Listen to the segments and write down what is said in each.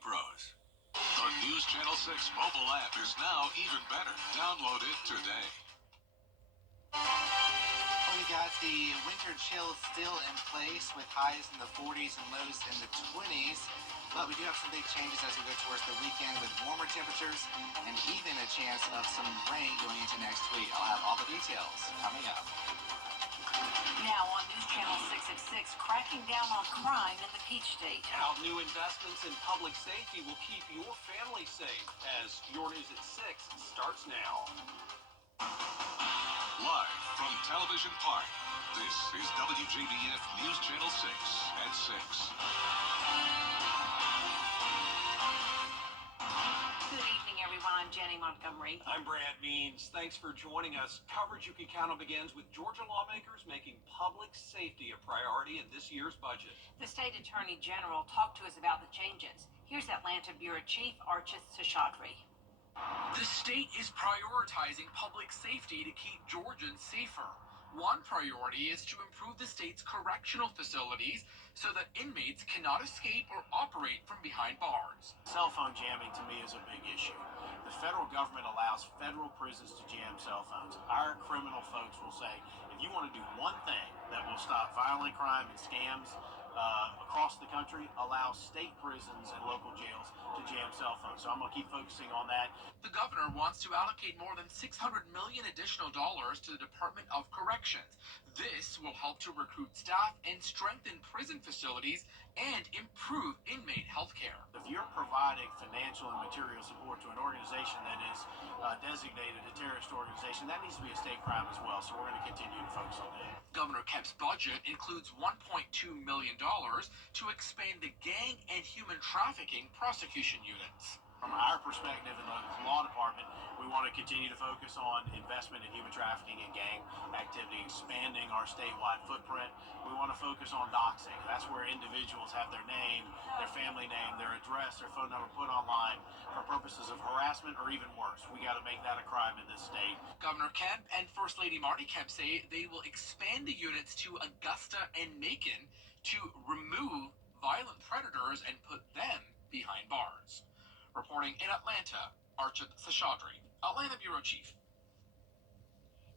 Pros. The News Channel 6 mobile app is now even better. Download it today. Well, we got the winter chill still in place with highs in the 40s and lows in the 20s. But we do have some big changes as we go towards the weekend with warmer temperatures and even a chance of some rain going into next week. I'll have all the details coming up. Now on News Channel 6 at 6, cracking down on crime in the Peach State. How new investments in public safety will keep your family safe as Your News at 6 starts now. Live from Television Park, this is WJBF News Channel 6 at 6. Good evening, everyone. I'm Jenny Montgomery. I'm Brad Means. Thanks for joining us. Coverage you can count on begins with Georgia lawmakers making public safety a priority in this year's budget. The state attorney general talked to us about the changes. Here's Atlanta Bureau Chief Archit Seshadri. The state is prioritizing public safety to keep Georgians safer. One priority is to improve the state's correctional facilities so that inmates cannot escape or operate from behind bars. Cell phone jamming to me is a big issue. The federal government allows federal prisons to jam cell phones. Our criminal folks will say, if you want to do one thing that will stop violent crime and scams across the country, allow state prisons and local jails to jam cell phones. So I'm going to keep focusing on that. The governor wants to allocate more than $600 million additional dollars to the Department of Corrections. This will help to recruit staff and strengthen prison facilities and improve inmate health care. If you're providing financial and material support to an organization that is designated a terrorist organization, that needs to be a state crime as well. So we're going to continue to focus on that. Governor Kemp's budget includes $1.2 million to expand the gang and human trafficking prosecution units. From our perspective in the law department, we want to continue to focus on investment in human trafficking and gang activity, expanding our statewide footprint. We want to focus on doxing. That's where individuals have their name, their family name, their address, their phone number put online for purposes of harassment or even worse. We got to make that a crime in this state. Governor Kemp and First Lady Marty Kemp say they will expand the units to Augusta and Macon to remove violent predators and put them behind bars. Reporting in Atlanta, Archit Seshadri, Atlanta Bureau Chief.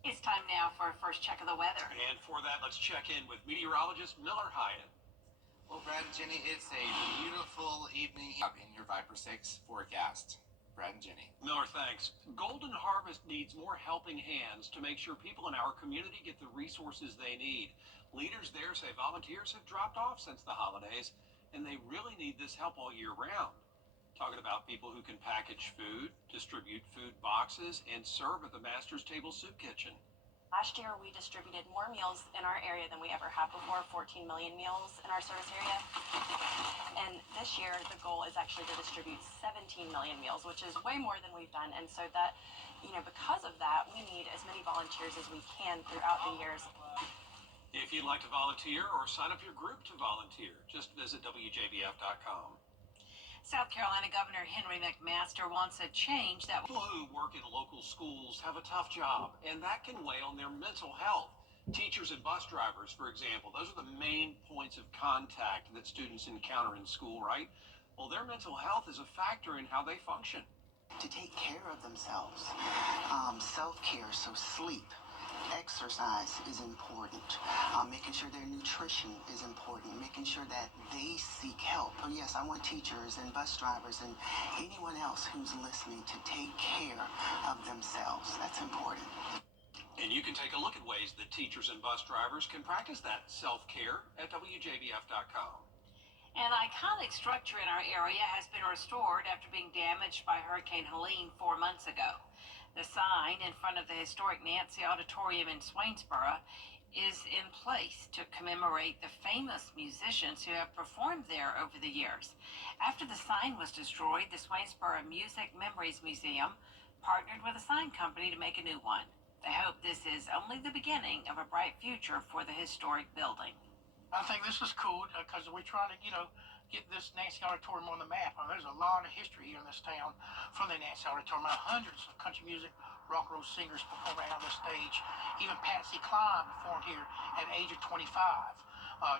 It's time now for a first check of the weather. And for that, let's check in with meteorologist Miller Hyatt. Well, Brad and Jenny, it's a beautiful evening up in your Viper 6 forecast. Brad and Jenny. Miller, thanks. Golden Harvest needs more helping hands to make sure people in our community get the resources they need. Leaders there say volunteers have dropped off since the holidays, and they really need this help all year round. Talking about people who can package food, distribute food boxes, and serve at the Master's Table Soup Kitchen. Last year, we distributed more meals in our area than we ever have before, 14 million meals in our service area. And this year, the goal is actually to distribute 17 million meals, which is way more than we've done. And so that, because of that, we need as many volunteers as we can throughout the years. If you'd like to volunteer or sign up your group to volunteer, just visit WJBF.com. South Carolina Governor Henry McMaster wants a change that People who work in local schools have a tough job, and that can weigh on their mental health. Teachers and bus drivers, for example, those are the main points of contact that students encounter in school, right? Well, their mental health is a factor in how they function. To take care of themselves, self-care, so sleep, exercise is important. Making sure their nutrition is important. Making sure that they seek help. Oh yes, I want teachers and bus drivers and anyone else who's listening to take care of themselves. That's important. And you can take a look at ways that teachers and bus drivers can practice that self-care at WJBF.com. An iconic structure in our area has been restored after being damaged by Hurricane Helene 4 months ago. The sign in front of the historic Nancy Auditorium in Swainsboro is in place to commemorate the famous musicians who have performed there over the years. After the sign was destroyed, the Swainsboro Music Memories Museum partnered with a sign company to make a new one. They hope this is only the beginning of a bright future for the historic building. I think this is cool because we're trying to, get this Nancy Auditorium on the map. There's a lot of history here in this town from the Nancy Auditorium. Hundreds of country music, rock and roll singers performed right on this stage. Even Patsy Cline performed here at the age of 25.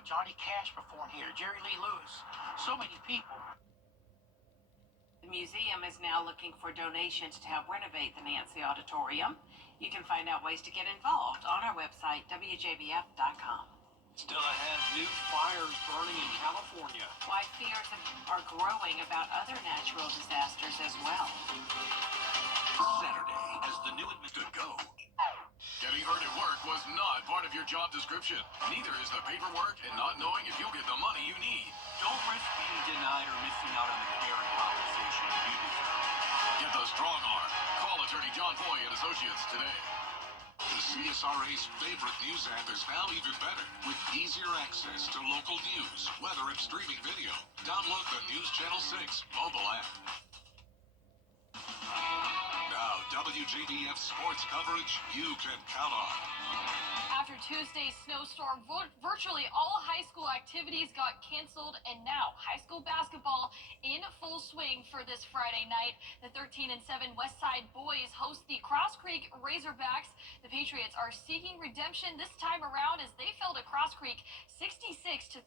Johnny Cash performed here. Jerry Lee Lewis. So many people. museum is now looking for donations to help renovate the Nancy Auditorium. You can find out ways to get involved on our website, WJBF.com. Still ahead, new fires burning in California. Why fears are growing about other natural disasters as well. Saturday, as the new to go. Getting hurt at work was not part of your job description. Neither is the paperwork and not knowing if you'll get the money you need. Don't risk being denied or missing out on the care and compensation you deserve. Get the strong arm. Call attorney John Foy and Associates today. The CSRA's favorite news app is now even better with easier access to local news, weather, and streaming video. Download the News Channel 6 mobile app. Now, WJBF sports coverage you can count on. After Tuesday's snowstorm, virtually all high school activities got canceled, and now high school basketball in full swing for this Friday night. The 13-7 West Side boys host the Cross Creek Razorbacks. The Patriots are seeking redemption this time around as they fell to Cross Creek 66-34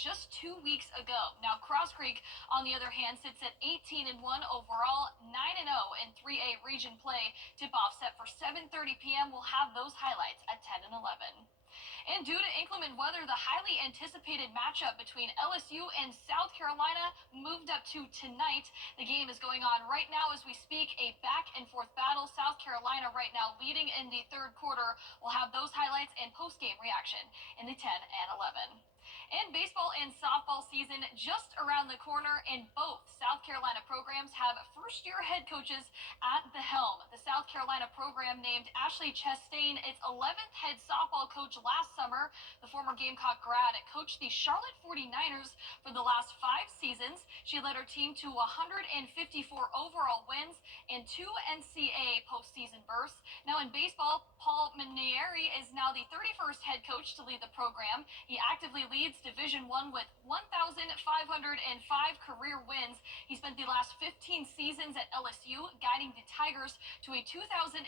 just 2 weeks ago. Now Cross Creek, on the other hand, sits at 18-1 overall, 9-0 in 3A region play. Tip-off set for 7:30 p.m. We'll have those highlights at 10 and 11. And due to inclement weather, the highly anticipated matchup between LSU and South Carolina moved up to tonight. The game is going on right now as we speak, a back-and-forth battle. South Carolina right now leading in the third quarter. We'll have those highlights and post-game reaction in the 10 and 11. And baseball and softball season just around the corner, and both South Carolina programs have first-year head coaches at the helm. The South Carolina program named Ashley Chastain its 11th head softball coach last summer. The former Gamecock grad coached the Charlotte 49ers for the last 5 seasons. She led her team to 154 overall wins and 2 NCAA postseason berths. Now in baseball, Paul Manieri is now the 31st head coach to lead the program. He actively leads Division I with 1,505 career wins. He spent the last 15 seasons at LSU, guiding the Tigers to a 2009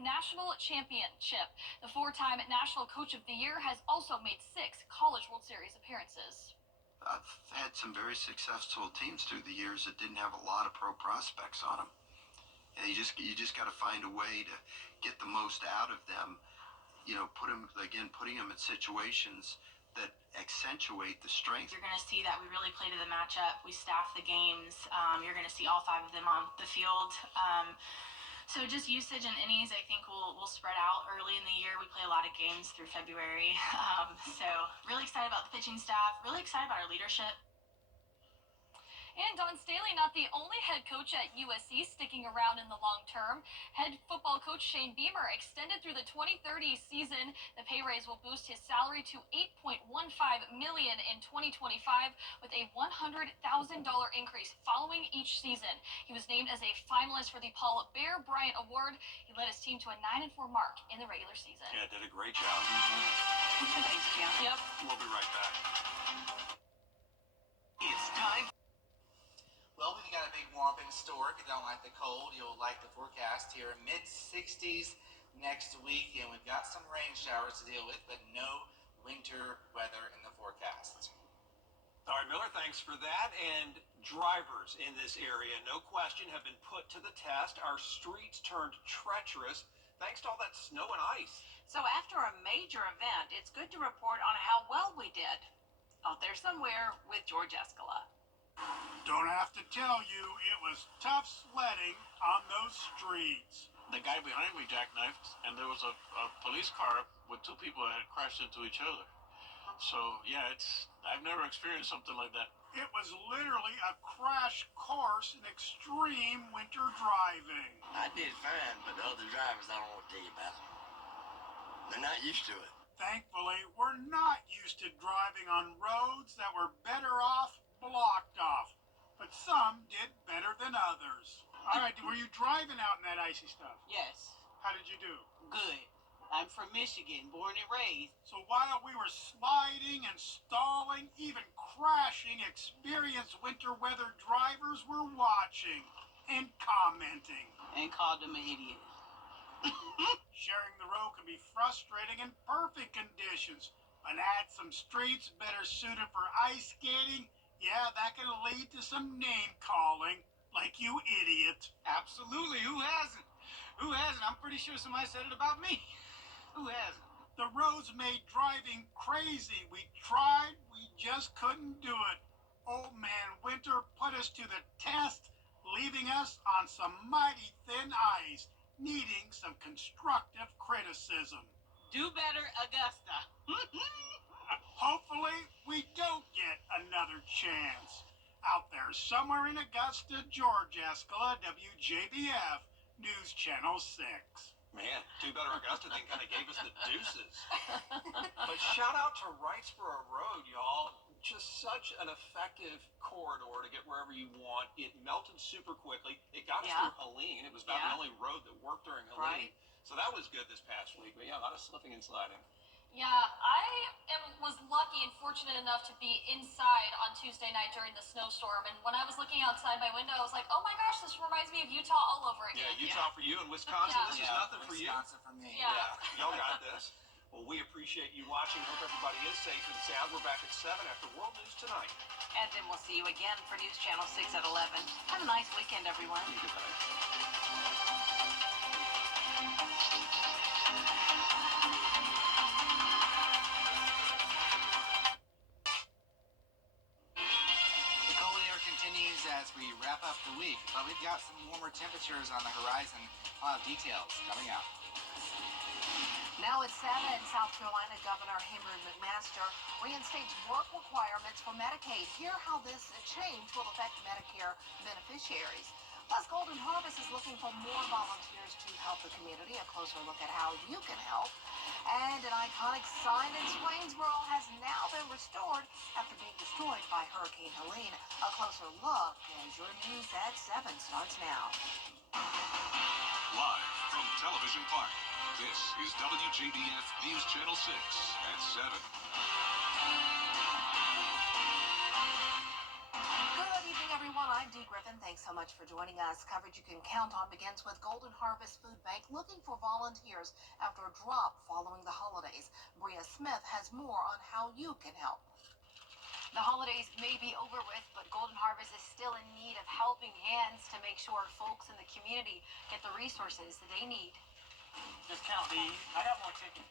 national championship. The 4-time National Coach of the Year has also made 6 College World Series appearances. I've had some very successful teams through the years that didn't have a lot of pro prospects on them. And you just got to find a way to get the most out of them. You know, putting them in situations that accentuate the strength. You're going to see that we really play to the matchup. We staff the games. You're going to see all 5 of them on the field. So just usage and innings, I think, will spread out early in the year. We play a lot of games through February. So really excited about the pitching staff. Really excited about our leadership. And Don Staley, not the only head coach at USC sticking around in the long term. Head football coach Shane Beamer extended through the 2030 season. The pay raise will boost his salary to $8.15 million in 2025 with a $100,000 increase following each season. He was named as a finalist for the Paul Bear Bryant Award. He led his team to a 9-4 mark in the regular season. Yeah, did a great job. Thanks, Jim. Yep. We'll be right back. It's time. Well, we've got a big warm up in store. If you don't like the cold, you'll like the forecast here. Mid-60s next week, and we've got some rain showers to deal with, but no winter weather in the forecast. All right, Miller, thanks for that. And drivers in this area, no question, have been put to the test. Our streets turned treacherous thanks to all that snow and ice. So after a major event, it's good to report on how well we did out there somewhere with George Escala. Don't have to tell you, it was tough sledding on those streets. The guy behind me jackknifed, and there was a police car with 2 people that had crashed into each other. So, yeah, I've never experienced something like that. It was literally a crash course in extreme winter driving. I did fine, but the other drivers, I don't want to tell you about. They're not used to it. Thankfully, we're not used to driving on roads that were better off blocked off, but some did better than others. All right, were you driving out in that icy stuff? Yes. How did you do? Good. I'm from Michigan, born and raised. So while we were sliding and stalling, even crashing, experienced winter weather drivers were watching and commenting. And called them an idiot. Sharing the road can be frustrating in perfect conditions, but add some streets better suited for ice skating. Yeah, that can lead to some name calling, like you idiot. Absolutely. Who hasn't? Who hasn't? I'm pretty sure somebody said it about me. Who hasn't? The roads made driving crazy. We tried, we just couldn't do it. Old man Winter put us to the test, leaving us on some mighty thin ice, needing some constructive criticism. Do better, Augusta. Hopefully, we don't get another chance. Out there somewhere in Augusta, Georgia, Escala, WJBF, News Channel 6. Man, too better Augusta then kind of gave us the deuces. But shout out to Wrightsboro Road, y'all. Just such an effective corridor to get wherever you want. It melted super quickly. It got us through Helene. It was about the only road that worked during Helene. So that was good this past week. But yeah, a lot of slipping and sliding. Yeah, I was lucky and fortunate enough to be inside on Tuesday night during the snowstorm. And when I was looking outside my window, I was like, oh my gosh, this reminds me of Utah all over again. Yeah, Utah for you and Wisconsin. Yeah. This is nothing for you. Wisconsin for me. Yeah. Y'all got this. Well, we appreciate you watching. Hope everybody is safe and sound. We're back at 7 after World News Tonight. And then we'll see you again for News Channel 6 at 11. Have a nice weekend, everyone. Good night. The cold air continues as we wrap up the week, but we've got some warmer temperatures on the horizon. I'll have details coming up. Now at 7, South Carolina Governor Henry McMaster reinstates work requirements for Medicaid. Hear how this change will affect Medicare beneficiaries. Plus, Golden Harvest is looking for more volunteers to help the community. A closer look at how you can help. And an iconic sign in Swainsboro has now been restored after being destroyed by Hurricane Helene. A closer look as your news at 7 starts now. Live from Television Park, this is WJBF News Channel 6 at 7. Good evening, everyone. I'm Dee Griffin. Thanks so much for joining us. Coverage you can count on begins with Golden Harvest Food Bank looking for volunteers after a drop following the holidays. Bria Smith has more on how you can help. The holidays may be over with, but Golden Harvest is still in need of helping hands to make sure folks in the community get the resources that they need. Just count these. I got more tickets.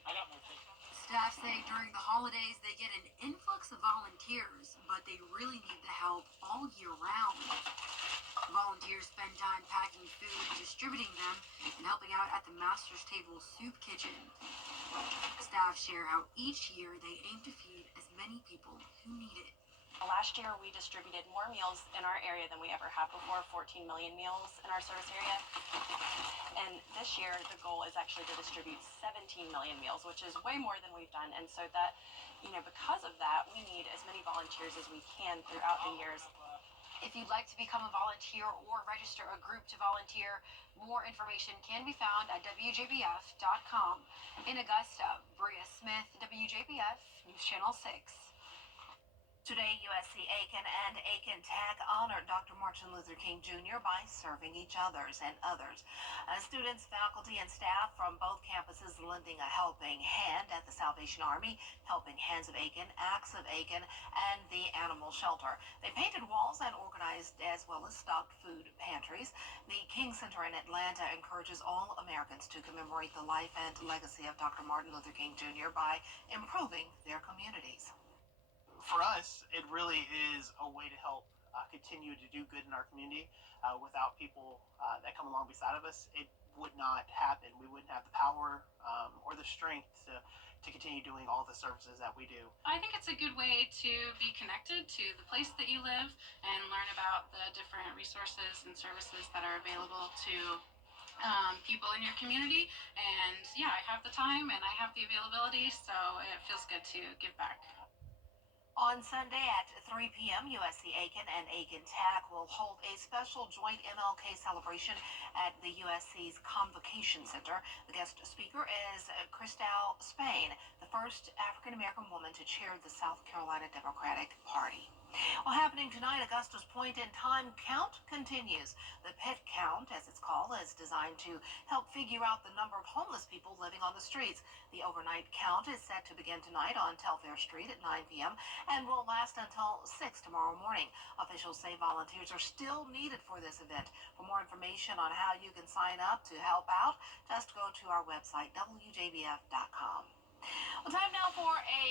Staff say during the holidays they get an influx of volunteers, but they really need the help all year round. Volunteers spend time packing food, distributing them, and helping out at the Master's Table Soup Kitchen. Staff share how each year they aim to feed as many people who need it. Last year, we distributed more meals in our area than we ever have before, 14 million meals in our service area. And this year, the goal is actually to distribute 17 million meals, which is way more than we've done. And so that, because of that, we need as many volunteers as we can throughout the years. If you'd like to become a volunteer or register a group to volunteer, more information can be found at WJBF.com. In Augusta, Bria Smith, WJBF, News Channel 6. Today, USC Aiken and Aiken Tech honored Dr. Martin Luther King Jr. by serving each others and others. Students, faculty, and staff from both campuses lending a helping hand at the Salvation Army, Helping Hands of Aiken, Acts of Aiken, and the Animal Shelter. They painted walls and organized as well as stocked food pantries. The King Center in Atlanta encourages all Americans to commemorate the life and legacy of Dr. Martin Luther King Jr. by improving their communities. For us, it really is a way to help continue to do good in our community. Without people that come along beside of us, it would not happen. We wouldn't have the power or the strength to continue doing all the services that we do. I think it's a good way to be connected to the place that you live and learn about the different resources and services that are available to people in your community. And yeah, I have the time and I have the availability, so it feels good to give back. On Sunday at 3 p.m., USC Aiken and Aiken Tech will hold a special joint MLK celebration at the USC's Convocation Center. The guest speaker is Crystal Spain, the first African-American woman to chair the South Carolina Democratic Party. Well, happening tonight, Augusta's Point in Time count continues. The pit count, as it's called, is designed to help figure out the number of homeless people living on the streets. The overnight count is set to begin tonight on Telfair Street at 9 p.m. and will last until 6 tomorrow morning. Officials say volunteers are still needed for this event. For more information on how you can sign up to help out, just go to our website, WJBF.com. Well, time now for a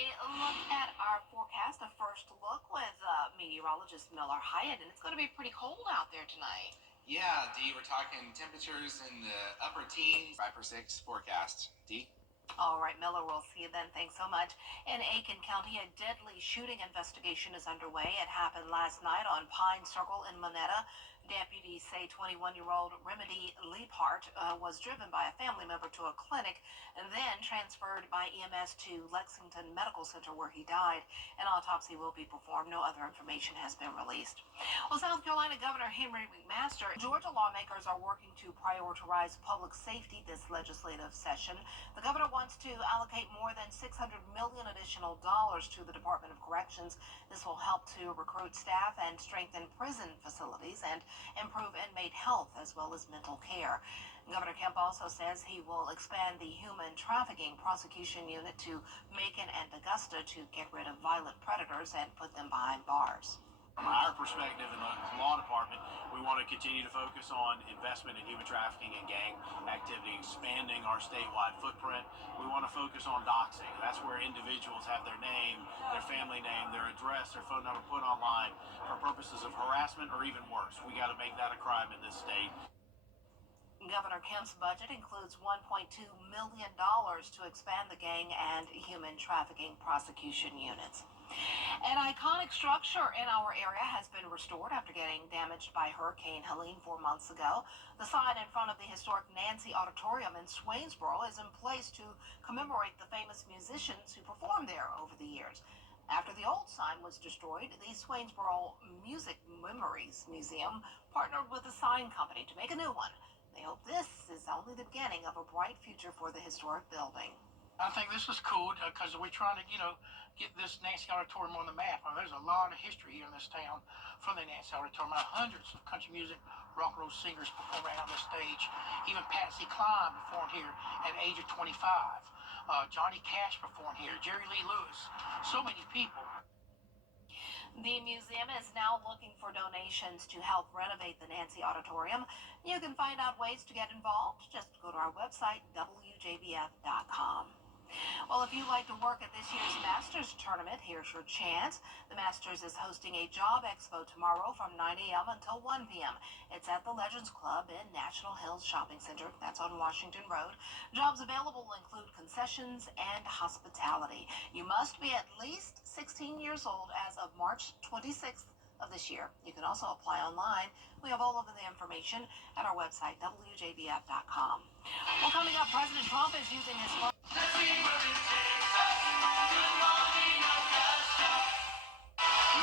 look at our forecast. A first look with meteorologist Miller Hyatt, and it's going to be pretty cold out there tonight. Yeah, Dee, we're talking temperatures in the upper teens, 5 or 6 forecast. Dee? All right, Miller, we'll see you then. Thanks so much. In Aiken County, a deadly shooting investigation is underway. It happened last night on Pine Circle in Monetta. Deputies say 21-year-old Remedy Leaphart was driven by a family member to a clinic and then transferred by EMS to Lexington Medical Center where he died. An autopsy will be performed. No other information has been released. Well, South Carolina Governor Henry McMaster, Georgia lawmakers are working to prioritize public safety this legislative session. The governor wants to allocate more than $600 million additional dollars to the Department of Corrections. This will help to recruit staff and strengthen prison facilities and improve inmate health as well as mental care. Governor Kemp also says he will expand the human trafficking prosecution unit to Macon and Augusta to get rid of violent predators and put them behind bars. From our perspective in the law department, we want to continue to focus on investment in human trafficking and gang activity, expanding our statewide footprint. We want to focus on doxing. That's where individuals have their name, their family name, their address, their phone number put online for purposes of harassment or even worse. We got to make that a crime in this state. Governor Kemp's budget includes $1.2 million to expand the gang and human trafficking prosecution units. An iconic structure in our area has been restored after getting damaged by Hurricane Helene 4 months ago. The sign in front of the historic Nancy Auditorium in Swainsboro is in place to commemorate the famous musicians who performed there over the years. After the old sign was destroyed, the Swainsboro Music Memories Museum partnered with a sign company to make a new one. They hope this is only the beginning of a bright future for the historic building. I think this is cool because we're trying to, get this Nancy Auditorium on the map. There's a lot of history here in this town from the Nancy Auditorium. Hundreds of country music, rock and roll singers performed on this stage. Even Patsy Cline performed here at the age of 25. Johnny Cash performed here. Jerry Lee Lewis. So many people. The museum is now looking for donations to help renovate the Nancy Auditorium. You can find out ways to get involved. Just go to our website, WJBF.com. Well, if you'd like to work at this year's Masters tournament, here's your chance. The Masters is hosting a job expo tomorrow from 9 a.m. until 1 p.m. It's at the Legends Club in National Hills Shopping Center. That's on Washington Road. Jobs available will include concessions and hospitality. You must be at least 16 years old as of March 26th of this year. You can also apply online. We have all of the information at our website, WJBF.com. Well, coming up, President Trump is using his phone. You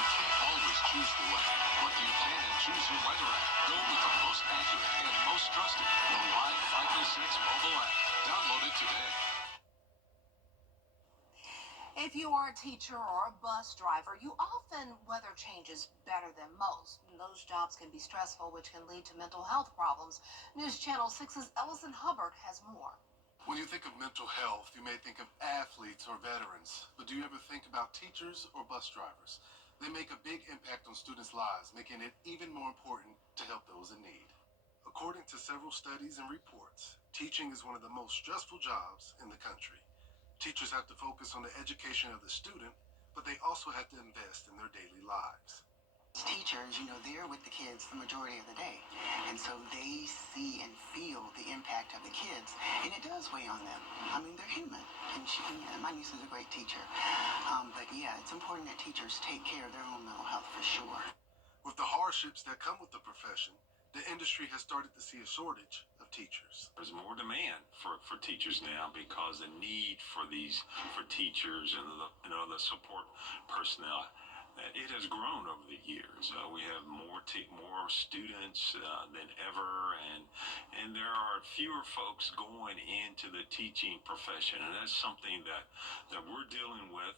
can't always choose the way, but you can choose your weather app. Go with the most accurate and most trusted, the Live 506 mobile app. Download it today. If you are a teacher or a bus driver, you often weather changes better than most. And those jobs can be stressful, which can lead to mental health problems. News Channel 6's Ellison Hubbard has more. When you think of mental health, you may think of athletes or veterans. But do you ever think about teachers or bus drivers? They make a big impact on students' lives, making it even more important to help those in need. According to several studies and reports, teaching is one of the most stressful jobs in the country. Teachers have to focus on the education of the student, but they also have to invest in their daily lives. Teachers, they're with the kids the majority of the day. And so they see and feel the impact of the kids. And it does weigh on them. I mean, they're human. And my niece is a great teacher. But yeah, it's important that teachers take care of their own mental health for sure. With the hardships that come with the profession, the industry has started to see a shortage of teachers. There's more demand for teachers now because the need for teachers and the support personnel, it has grown over the years. We have more students than ever, and there are fewer folks going into the teaching profession, and that's something that we're dealing with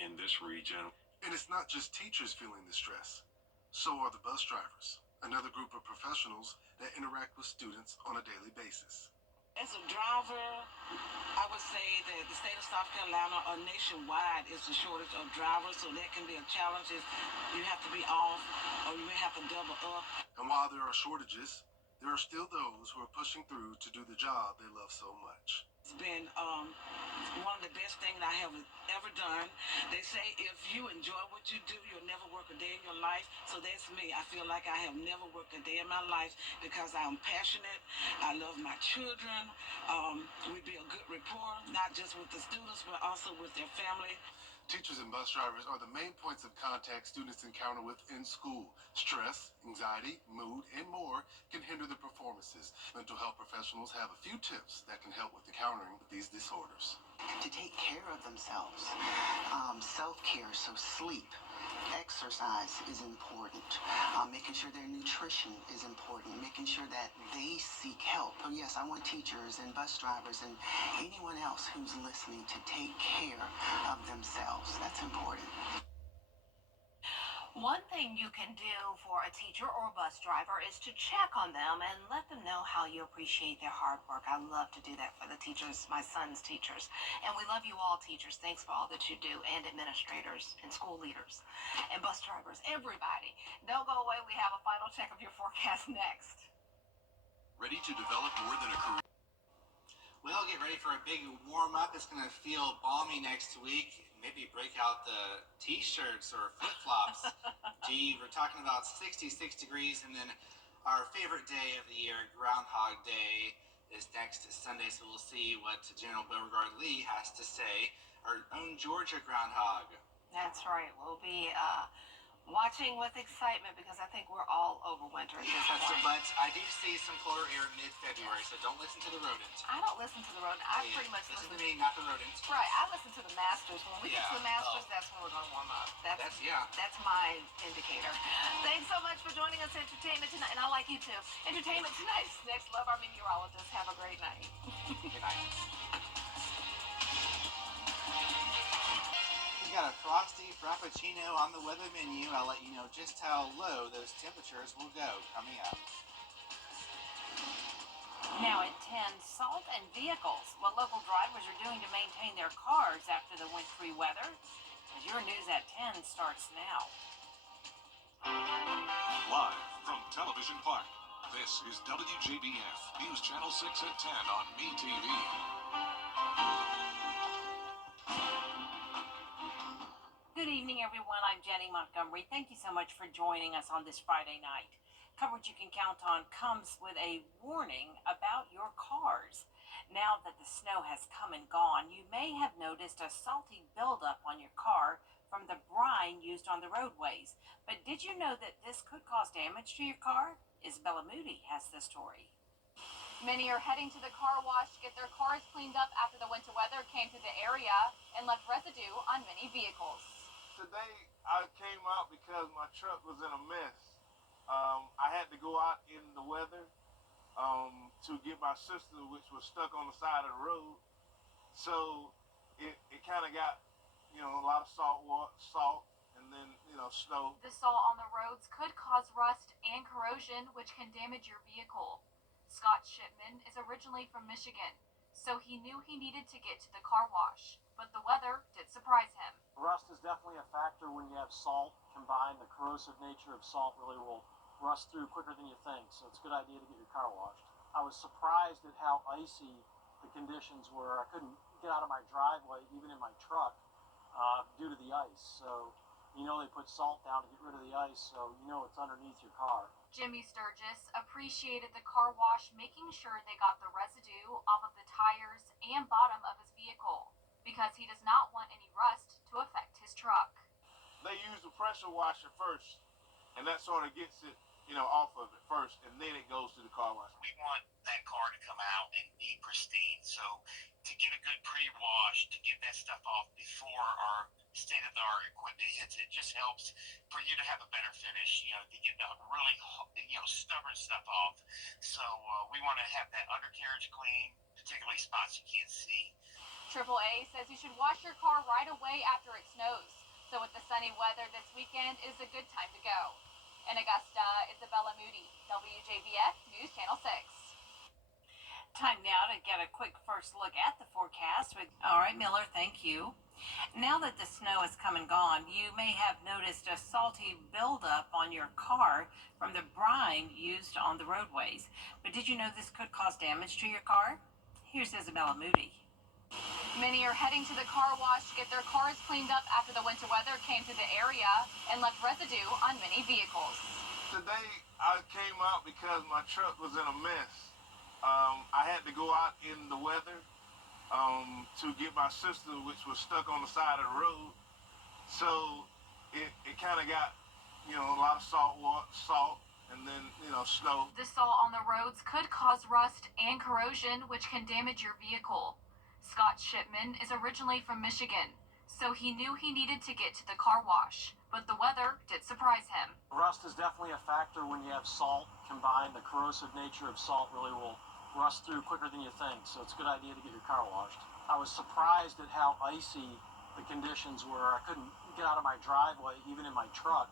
in this region. And it's not just teachers feeling the stress. So are the bus drivers, another group of professionals that interact with students on a daily basis. As a driver, I would say that the state of South Carolina or nationwide is a shortage of drivers, so that can be a challenge if you have to be off or you may have to double up. And while there are shortages, there are still those who are pushing through to do the job they love so much. It's been one of the best things I have ever done. They say if you enjoy what you do, you'll never work a day in your life. So that's me. I feel like I have never worked a day in my life because I'm passionate. I love my children. We build good rapport, not just with the students, but also with their family. Teachers and bus drivers are the main points of contact students encounter with in school. Stress, anxiety, mood, and more can hinder their performances. Mental health professionals have a few tips that can help with encountering these disorders. To take care of themselves. Self-care, so sleep, exercise is important. Making sure their nutrition is important. Making sure that they seek help. Oh yes, I want teachers and bus drivers and anyone else who's listening to take care of themselves. That's important. One thing you can do for a teacher or a bus driver is to check on them and let them know how you appreciate their hard work. I love to do that for the teachers, my son's teachers. And we love you all, teachers. Thanks for all that you do, and administrators and school leaders and bus drivers, everybody. Don't go away. We have a final check of your forecast next. Ready to develop more than a career? Well, get ready for a big warm-up. It's going to feel balmy next week. Maybe break out the t-shirts or flip-flops. Gee, we're talking about 66 degrees, and then our favorite day of the year, Groundhog Day, is next Sunday, so we'll see what General Beauregard Lee has to say. Our own Georgia groundhog. That's right. We'll be watching with excitement because I think we're all over winter at this point. But I do see some polar air mid-February, so don't listen to the rodent. I don't listen to the rodent. I pretty much listen to me, not the rodent. Right. I listen to the masters. When we get to the masters, that's when we're going to warm up. That's my indicator. Thanks so much for joining us, Entertainment Tonight, and I like you too. Entertainment Tonight's next. Love our meteorologist. Have a great night. Good night. We got a frosty frappuccino on the weather menu. I'll let you know just how low those temperatures will go coming up. Now at 10, salt and vehicles. What local drivers are doing to maintain their cars after the wintry weather. As your news at 10 starts now. Live from Television Park, this is WJBF News Channel 6 at 10 on MeTV. Good evening, everyone. I'm Jenny Montgomery. Thank you so much for joining us on this Friday night. Coverage you can count on comes with a warning about your cars. Now that the snow has come and gone, you may have noticed a salty buildup on your car from the brine used on the roadways. But did you know that this could cause damage to your car? Isabella Moody has the story. Many are heading to the car wash to get their cars cleaned up after the winter weather came to the area and left residue on many vehicles. Today I came out because my truck was in a mess. I had to go out in the weather to get my sister, which was stuck on the side of the road. So it kind of got, a lot of salt and then, snow. The salt on the roads could cause rust and corrosion, which can damage your vehicle. Scott Shipman is originally from Michigan, so he knew he needed to get to the car wash, but the weather did surprise him. Rust is definitely a factor when you have salt combined. The corrosive nature of salt really will rust through quicker than you think, so it's a good idea to get your car washed. I was surprised at how icy the conditions were. I couldn't get out of my driveway, even in my truck, due to the ice. So, they put salt down to get rid of the ice, so it's underneath your car. Jimmy Sturgis appreciated the car wash making sure they got the residue off of the tires and bottom of his vehicle, because he does not want any rust to affect his truck. They use the pressure washer first, and that sort of gets it, off of it first, and then it goes to the car wash. We want that car to come out and be pristine, so to get a good pre-wash, to get that stuff off before our state-of-the-art equipment hits it, just helps for you to have a better finish, to get the really, stubborn stuff off. So we want to have that undercarriage clean, particularly spots you can't see. AAA says you should wash your car right away after it snows. So with the sunny weather this weekend is a good time to go. In Augusta, Isabella Moody, WJBF News Channel 6. Time now to get a quick first look at the forecast. All right, Miller, thank you. Now that the snow has come and gone, you may have noticed a salty buildup on your car from the brine used on the roadways. But did you know this could cause damage to your car? Here's Isabella Moody. Many are heading to the car wash to get their cars cleaned up after the winter weather came through the area and left residue on many vehicles. Today I came out because my truck was in a mess. I had to go out in the weather to get my sister, which was stuck on the side of the road. So it kind of got, a lot of salt, and then, snow. The salt on the roads could cause rust and corrosion, which can damage your vehicle. Scott Shipman is originally from Michigan, so he knew he needed to get to the car wash, but the weather did surprise him. Rust is definitely a factor when you have salt combined. The corrosive nature of salt really will rust through quicker than you think, so it's a good idea to get your car washed. I was surprised at how icy the conditions were. I couldn't get out of my driveway, even in my truck,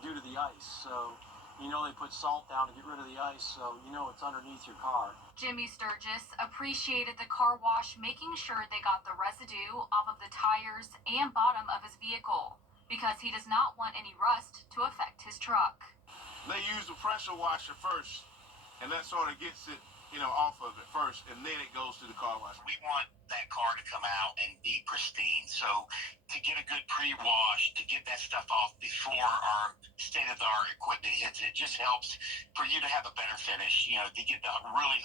due to the ice. So, they put salt down to get rid of the ice, so it's underneath your car. Jimmy Sturgis appreciated the car wash making sure they got the residue off of the tires and bottom of his vehicle, because he does not want any rust to affect his truck. They use the pressure washer first, and that sort of gets it, off of it first, and then it goes to the car wash. We want that car to come out and be pristine. So to get a good pre-wash, to get that stuff off before our state-of-the-art equipment hits it, just helps for you to have a better finish, to get the really,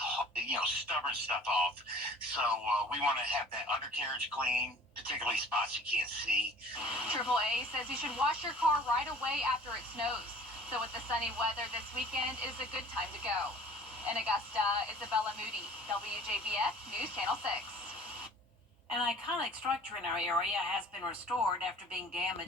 stubborn stuff off. So we want to have that undercarriage clean, particularly spots you can't see. AAA says you should wash your car right away after it snows. So with the sunny weather this weekend is a good time to go. In Augusta, Isabella Moody, WJBF News Channel 6. An iconic structure in our area has been restored after being damaged